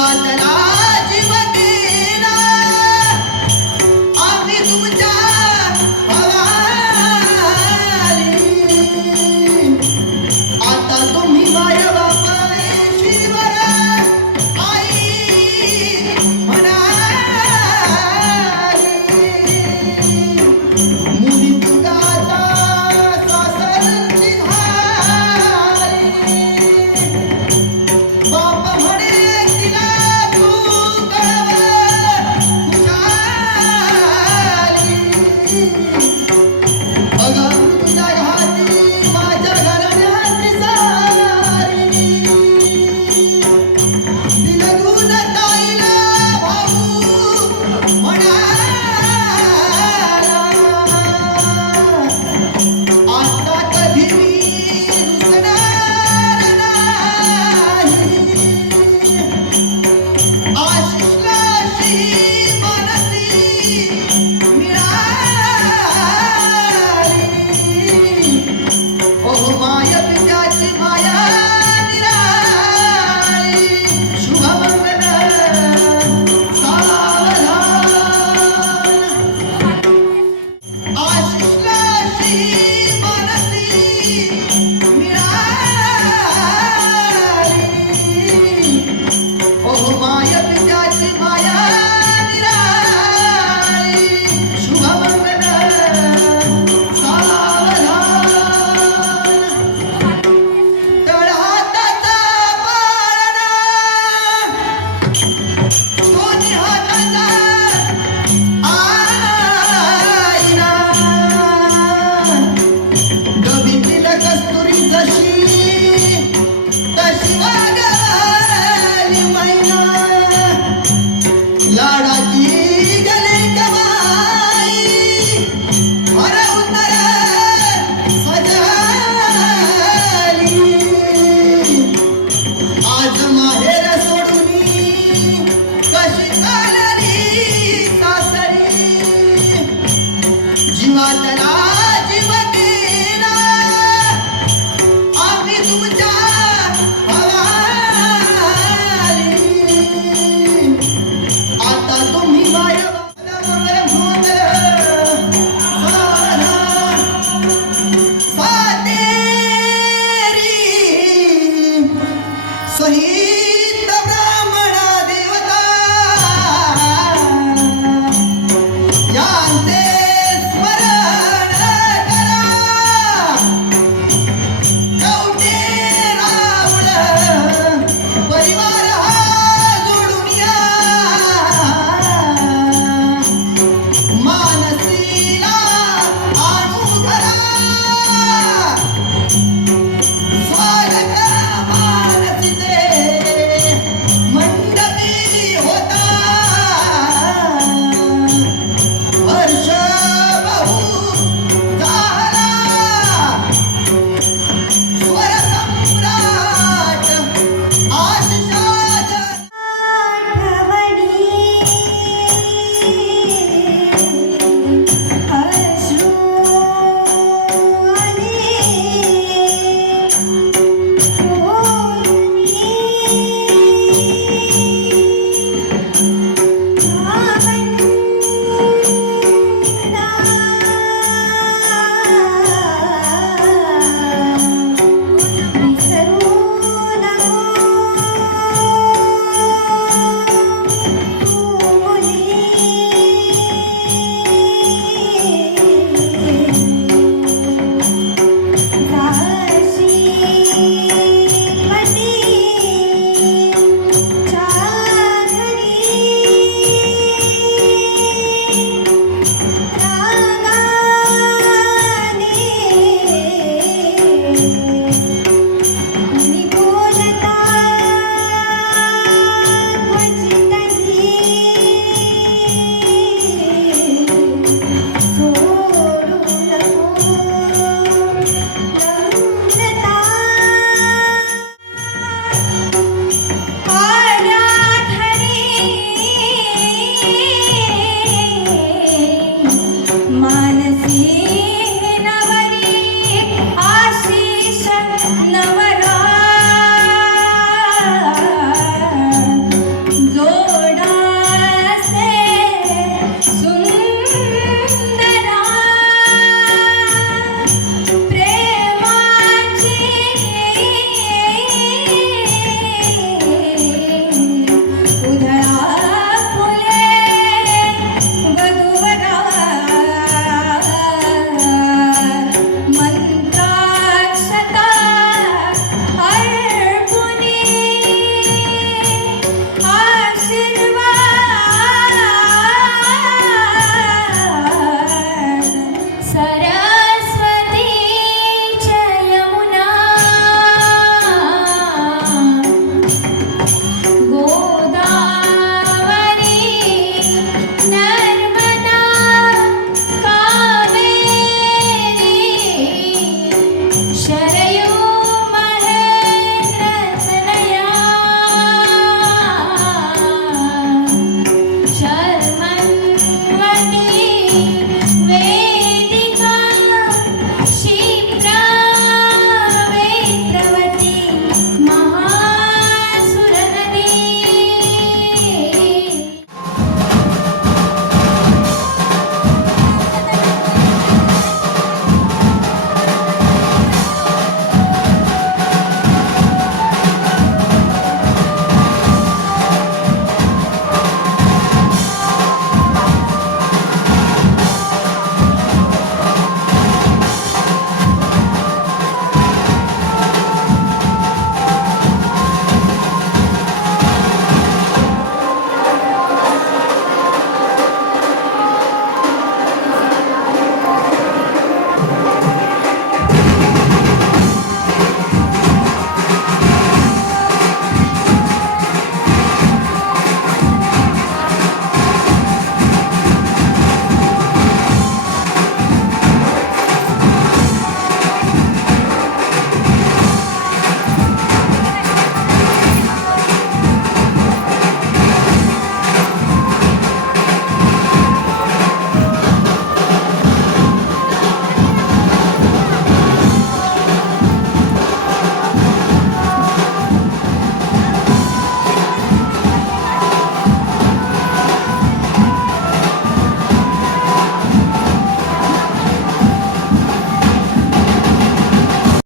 ಮಾತನಾ